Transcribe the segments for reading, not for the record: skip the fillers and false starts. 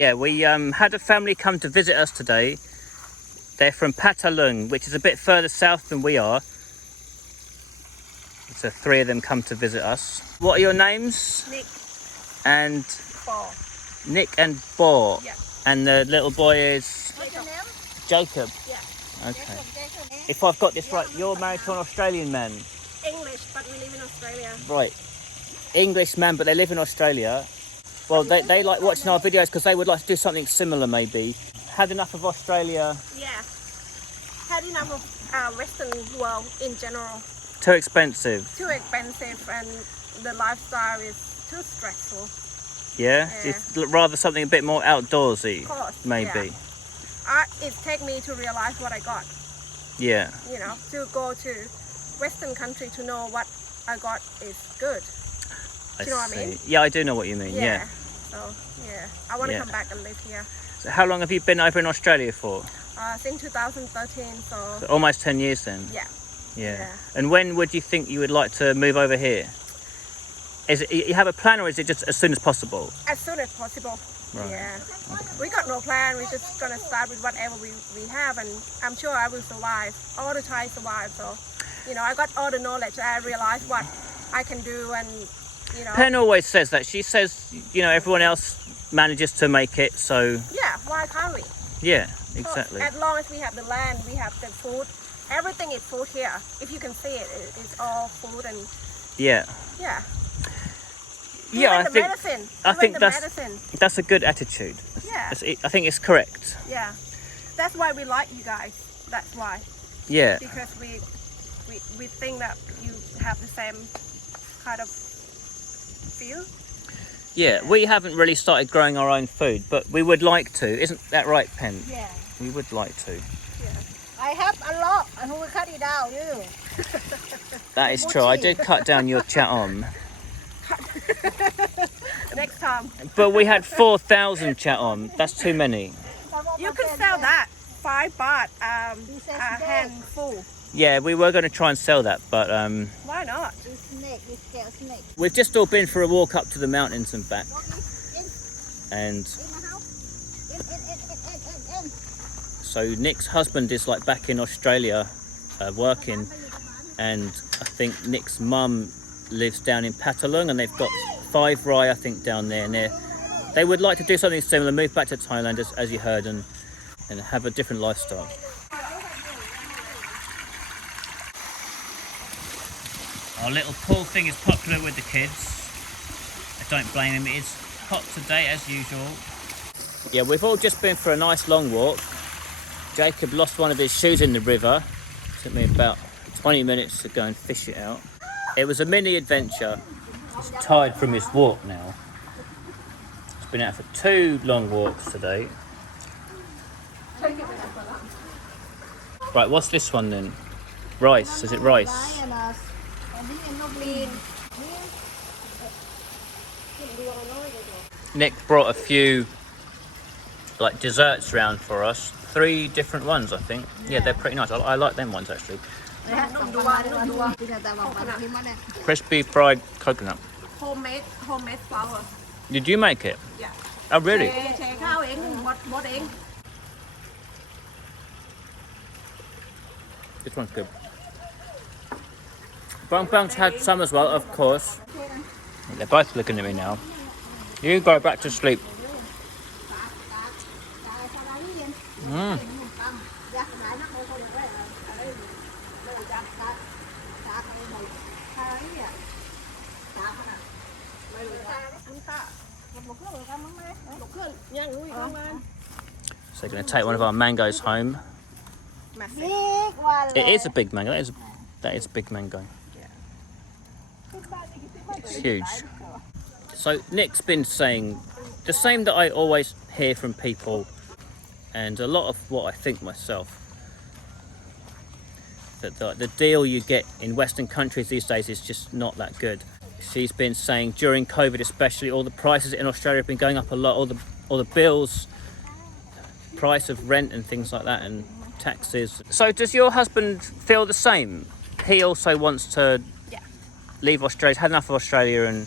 Yeah, we had a family come to visit us today. They're from Patalung, which is a bit further south than we are. So 3 of them come to visit us. What are your names? Nick. And Paul. Nick and Bo. Yeah. And the little boy is What's your name? Jacob. Yeah. Okay. If I've got this right, you're married to an Australian man. English, but we live in Australia. Right. English man, but they live in Australia. Well, they like watching our videos because they would like to do something similar maybe. Had enough of Australia. Yeah. Had enough of Western world in general. Too expensive. Too expensive, and the lifestyle is too stressful. Yeah? Yeah. It's rather something a bit more outdoorsy, Of course. maybe. Yeah. It take me to realize what I got. Yeah. You know, to go to Western country to know what I got is good. Do you know what I mean? Yeah, I do know what you mean, yeah. So, yeah. I want to Yeah. come back and live here. So how long have you been over in Australia for? Since 2013, So so almost 10 years then? yeah. Yeah. Yeah. And when would you think you would like to move over here? Is it, you have a plan, or is it just as soon as possible? As soon as possible. Right. Yeah. We got no plan. We're just gonna start with whatever we have, and I'm sure I will survive. All the Thais survive. So, you know, I got all the knowledge. I realized what I can do, and you know. Pen always says that. She says, you know, everyone else manages to make it, so Yeah. Why can't we? yeah, So, exactly. as long as we have the land, we have the food. Everything is food here. If you can see it, it's all food, and Yeah. yeah. Yeah, Even I the think medicine. I Even think the that's medicine. that's a good attitude. Yeah. I think it's correct. Yeah. That's why we like you guys. That's why. Yeah. Because we think that you have the same kind of feel. Yeah, we haven't really started growing our own food, but we would like to. Isn't that right, Pen? Yeah. We would like to. I have a lot, and who will cut it out? You. That is true. I did cut down your chat on. Next time. But we had 4,000 chat on. That's too many. You could sell that. 5 baht a handful. Yeah, we were going to try and sell that, but Why not? This snake, this scale snake. we've just all been for a walk up to the mountains and back. And In the house. In. so Nick's husband is like back in Australia working, and I think Nick's mum lives down in Patalung, and they've got 5 rai, I think, down there, and they would like to do something similar, move back to Thailand, as you heard, and have a different lifestyle. Our little pool thing is popular with the kids. I don't blame him. It is hot today as usual. Yeah, we've all just been for a nice long walk. Jacob lost one of his shoes in the river. It took me about 20 minutes to go and fish it out. It was a mini adventure. He's tired from his walk now. He's been out for 2 long walks today. Right, what's this one then? Rice, is it rice? Nick brought a few like desserts round for us. 3 different ones, I think. Yeah, they're pretty nice. I like them ones actually. Crispy fried coconut. Homemade flour. Did you make it? Yeah. Oh really? ข้าวเองหมดเอง This one's good. Bang Bang's had some as well, of course. They're both looking at me now. You go back to sleep. So they're going to take one of our mangoes home. It is a big mango. That is a big mango. It's huge. So Nick's been saying the same that I always hear from people, and a lot of what I think myself, that the deal you get in Western countries these days is just not that good. She's been saying during COVID especially, all the prices in Australia have been going up a lot, all the bills, price of rent and things like that, and taxes. So does your husband feel the same? He also wants to leave Australia, he's had enough of Australia and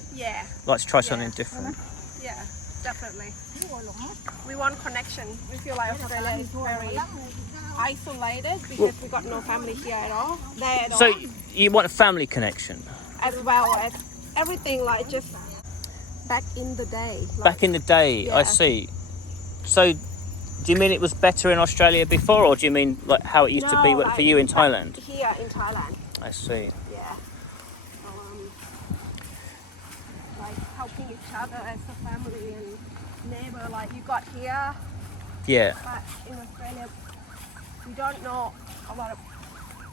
likes to try something different. Yeah, definitely. We want connection. We feel like Australia is very isolated because we got no family here at all. There at So all. you want a family connection? As well as everything like just back in the day. Like, Back in the day, yeah. I see. So do you mean it was better in Australia before, or do you mean like how it used to be like, for you in back Thailand? Here in Thailand. I see. Yeah. So, like helping each other as a family and neighbor like you got here. Yeah. But in Australia, we don't know a lot of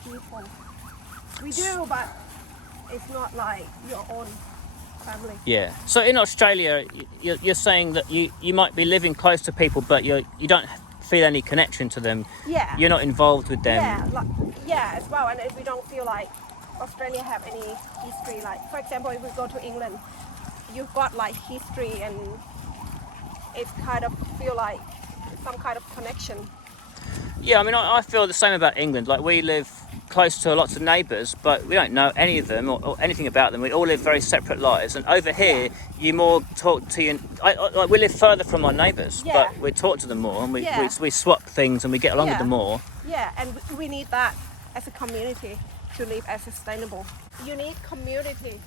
people. We do, but it's not like your own family. Yeah. So in Australia, you're saying that you might be living close to people, but you don't feel any connection to them. Yeah. You're not involved with them. Yeah, as well. And we don't feel like Australia have any history. Like, for example, if we go to England, you've got like history and it's kind of feel like some kind of connection. Yeah, I mean, I feel the same about England. Like, we live close to lots of neighbours, but we don't know any of them or anything about them. We all live very separate lives. And over here, you more talk to you. Like, we live further from our neighbours, Yeah. but we talk to them more, and Yeah. we swap things and we get along with Yeah. them more. Yeah, and we need that as a community to live as sustainable. You need community.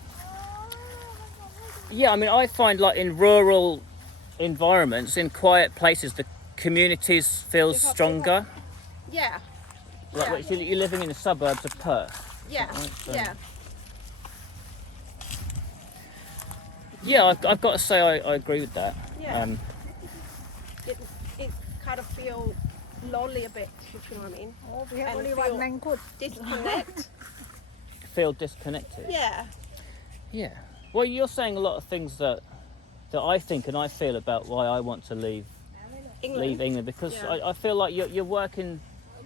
Yeah, I mean, I find like in rural environments, in quiet places, the communities feel stronger. Yeah. Like you're living in the suburbs of Perth. Yeah. Right, so- Yeah. Yeah, I've got to say I agree with that. Yeah. It kind of feel lonely a bit, if you know what I mean. Oh, we have And only feel- one mangut. Disconnect. Feel disconnected. Yeah. Yeah. Well, you're saying a lot of things that I think and I feel about why I want to leave England because Yeah. I feel like you're working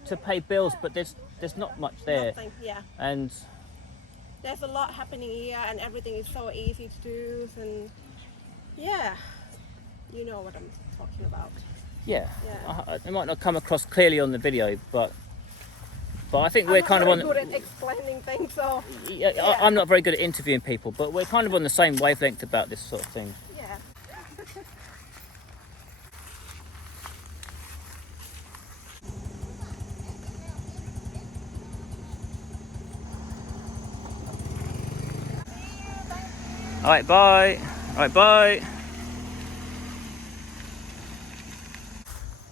to pay bills, but there's not much there, Nothing. Yeah. and There's a lot happening here, and everything is so easy to do, and yeah, you know what I'm talking about. yeah, Yeah. it might not come across clearly on the video, but I think we're kind of on. I'm not very good at explaining things, so Yeah, I'm not very good at interviewing people, but we're kind of on the same wavelength about this sort of thing. yeah. All right, bye. All right, bye.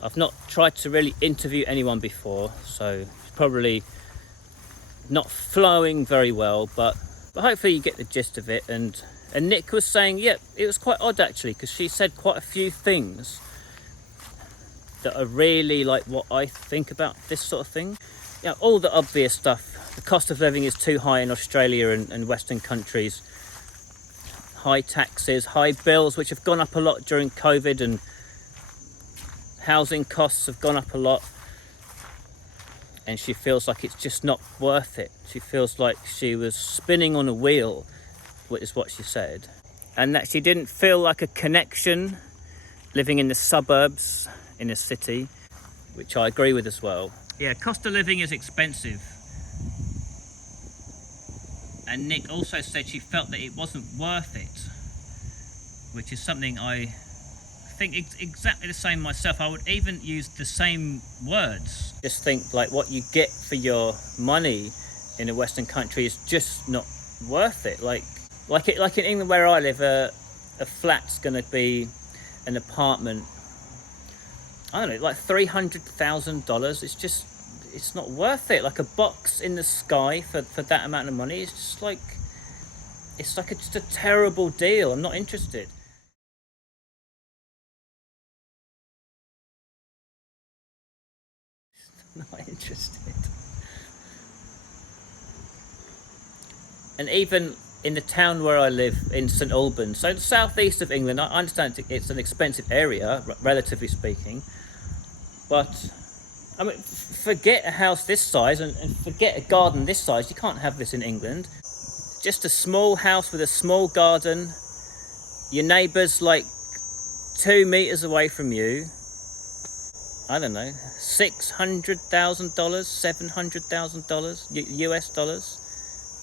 I've not tried to really interview anyone before, so it's probably not flowing very well, but hopefully you get the gist of it. And Nick was saying, yeah, it was quite odd actually, because she said quite a few things that are really like what I think about this sort of thing. You know, all the obvious stuff. The cost of living is too high in Australia and Western countries. High taxes, high bills, which have gone up a lot during COVID, and housing costs have gone up a lot. And she feels like it's just not worth it. She feels like she was spinning on a wheel, is what she said. And that she didn't feel like a connection living in the suburbs in a city, which I agree with as well. Yeah, cost of living is expensive. And Nick also said she felt that it wasn't worth it, which is something I think exactly the same myself. I would even use the same words. Just think like what you get for your money in a Western country is just not worth it. Like in England where I live, a flat's going to be an apartment. I don't know, like $300,000. It's not worth it. Like a box in the sky for that amount of money. It's just like just a terrible deal. I'm not interested. Not interested. And even in the town where I live in St Albans, so the southeast of England, I understand it's an expensive area, relatively speaking, but I mean, forget a house this size and forget a garden this size. You can't have this in England. Just a small house with a small garden, your neighbours like 2 meters away from you. I don't know, $600,000, $700,000 US dollars.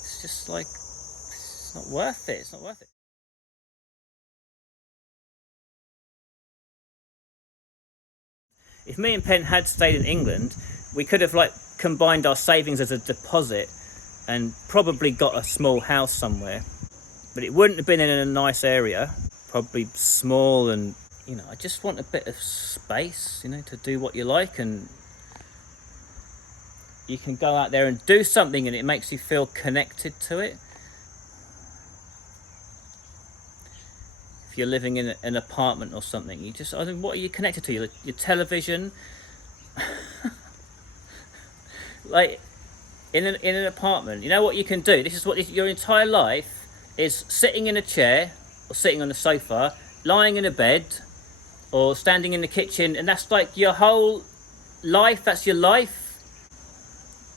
It's just like, it's not worth it. It's not worth it. If me and Pen had stayed in England, we could have like combined our savings as a deposit and probably got a small house somewhere. But it wouldn't have been in a nice area, probably small, and you know, I just want a bit of space, you know, to do what you like, and you can go out there and do something and it makes you feel connected to it. If you're living in an apartment or something, you just, I mean, what are you connected to? Your television? Like, in an apartment, you know what you can do? This is what your entire life is: sitting in a chair or sitting on a sofa, lying in a bed or standing in the kitchen, and that's like your whole life. That's your life.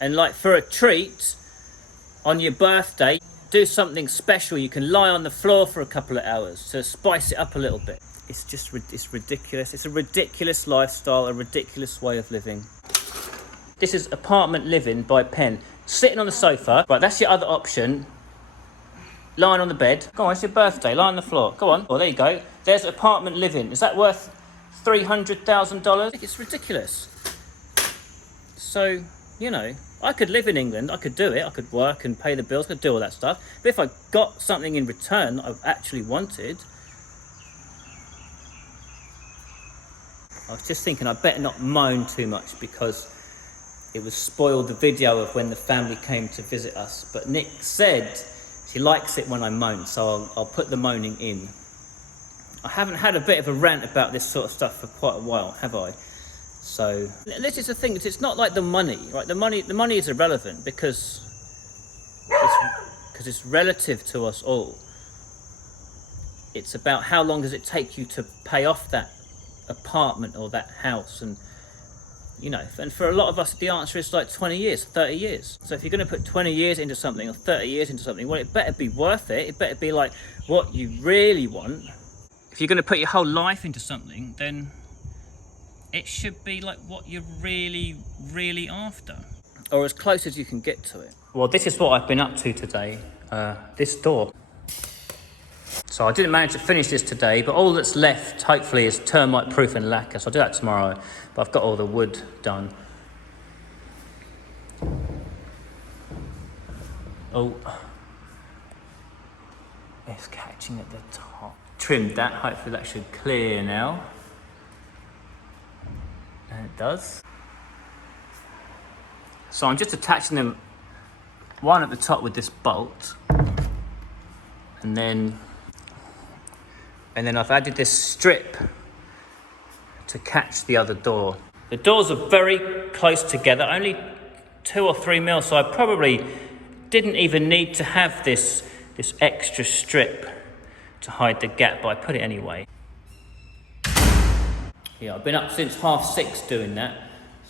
And like for a treat on your birthday, do something special. You can lie on the floor for a couple of hours to spice it up a little bit. It's just, it's ridiculous. It's a ridiculous lifestyle, a ridiculous way of living. This is apartment living by Pen. Sitting on the sofa. Right, that's your other option. Lying on the bed. Go on, it's your birthday. Lie on the floor. Go on. Oh, there you go. There's apartment living. Is that worth $300,000? It's ridiculous. So, you know, I could live in England. I could do it. I could work and pay the bills. I could do all that stuff. But if I got something in return that I actually wanted, I was just thinking I better not moan too much because it would spoil the video of when the family came to visit us. But Nick said she likes it when I moan, so I'll put the moaning in. I haven't had a bit of a rant about this sort of stuff for quite a while, have I? So this is the thing, it's not like the money, right? The money is irrelevant because it's relative to us all. It's about how long does it take you to pay off that apartment or that house, and you know, and for a lot of us the answer is like 20 years, 30 years. So if you're going to put 20 years into something or 30 years into something, well, it better be worth it. It better be like what you really want. If you're going to put your whole life into something, then it should be like what you're really, really after, or as close as you can get to it. Well, this is what I've been up to today, this door. So I didn't manage to finish this today, but all that's left, hopefully, is termite proof and lacquer. So I'll do that tomorrow, but I've got all the wood done. Oh, it's catching at the top. Trimmed that, hopefully that should clear now. And it does. So I'm just attaching them, one at the top with this bolt, and then I've added this strip to catch the other door. The doors are very close together, only 2 or 3 mil, so I probably didn't even need to have this extra strip to hide the gap, but I put it anyway. Yeah, I've been up since 6:30 doing that,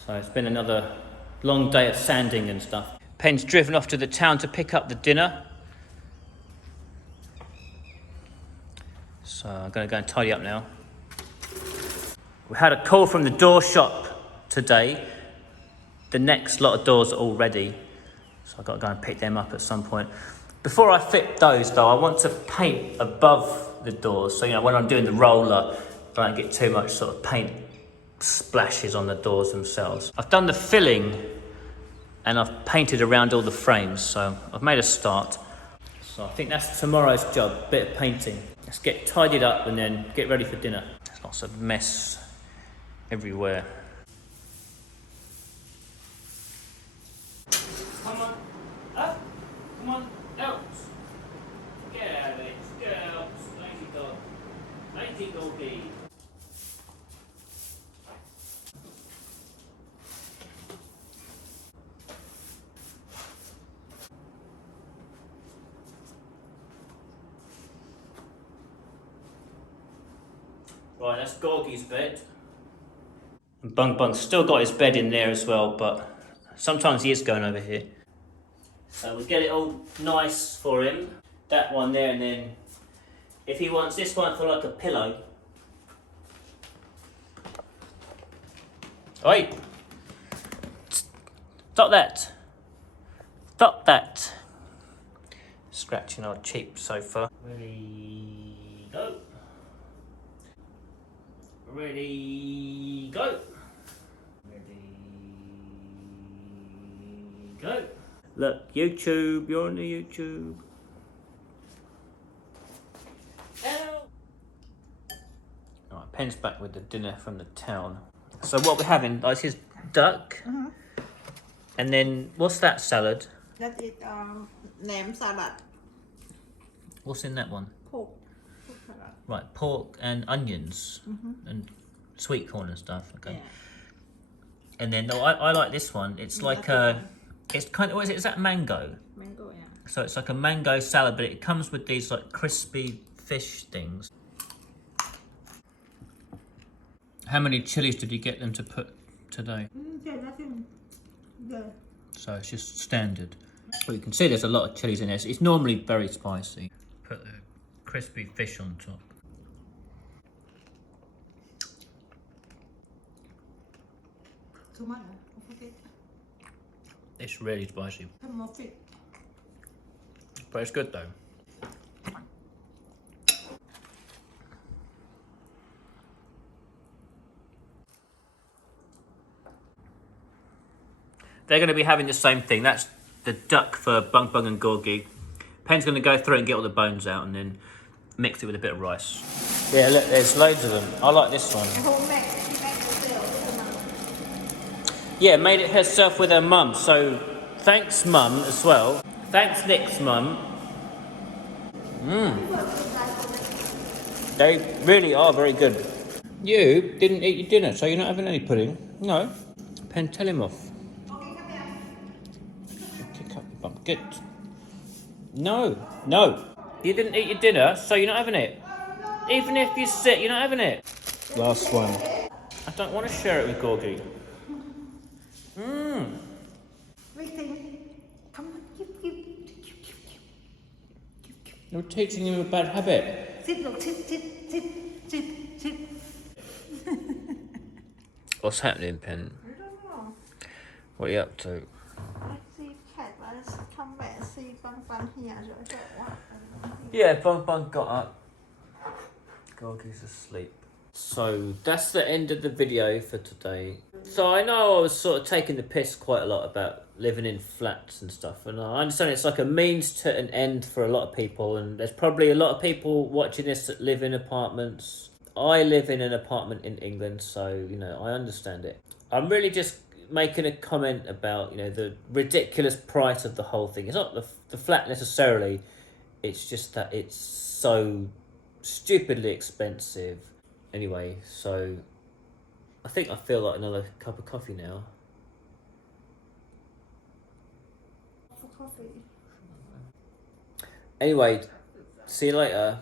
so it's been another long day of sanding and stuff. Pen's driven off to the town to pick up the dinner. So I'm going to go and tidy up now. We had a call from the door shop today. The next lot of doors are all ready, so I've got to go and pick them up at some point. Before I fit those though, I want to paint above the doors, so you know, when I'm doing the roller, I don't get too much sort of paint splashes on the doors themselves. I've done the filling and I've painted around all the frames, so I've made a start. So I think that's tomorrow's job, bit of painting. Let's get tidied up and then get ready for dinner. There's lots of mess everywhere. Come on, up, come on, out. Get out of it, get out, lazy dog, lazy doggy. Right, that's Gorgie's bed. And Bung Bung's still got his bed in there as well, but sometimes he is going over here. So we'll get it all nice for him. That one there, and then if he wants this one for like a pillow. Oi! Stop that! Stop that! Scratching our cheap sofa. Ready, go! Ready, go! Go. Look, YouTube, you're on the YouTube. Alright, Pen's back with the dinner from the town. So what we're having, this is duck. And then, what's that salad? That is lamb salad. What's in that one? Pork. Pork salad. Right, pork and onions and sweet corn and stuff. Okay. Yeah. And then I like this one. It's like it's kind of, what is it? Is that mango? Mango, yeah. So it's like a mango salad, but it comes with these like crispy fish things. How many chilies did you get them to put today? Nothing. Good. So it's just standard. Well, you can see there's a lot of chilies in there. It's normally very spicy. Put the crispy fish on top. Too much. It's really spicy, Put more fish. but it's good though. They're going to be having the same thing. That's the duck for Bung Bung and Gorgie. Pen's going to go through it and get all the bones out and then mix it with a bit of rice. Yeah, look, there's loads of them. I like this one. Yeah, made it herself with her mum. So thanks, mum, as well. Thanks, Nick's mum. They really are very good. You didn't eat your dinner, so you're not having any pudding? No. Pen, tell him off. Kick up your bum. Good. No. No. You didn't eat your dinner, so you're not having it. Even if you sit, you're not having it. Last one. I don't want to share it with Gorgie. You're teaching him a bad habit. Sit, look, sit. What's happening, Pen? I don't know. What are you up to? Let's see cat. Let's come back and see Bang here. Yeah, Bung Bung got up. Gorgie's asleep. So that's the end of the video for today. So I know I was sort of taking the piss quite a lot about living in flats and stuff, and I understand it's like a means to an end for a lot of people, and there's probably a lot of people watching this that live in apartments. I live in an apartment in England, so, you know, I understand it. I'm really just making a comment about, you know, the ridiculous price of the whole thing. It's not the flat necessarily, it's just that it's so stupidly expensive. Anyway, so I think I feel like another cup of coffee now. Coffee. Anyway, see you later.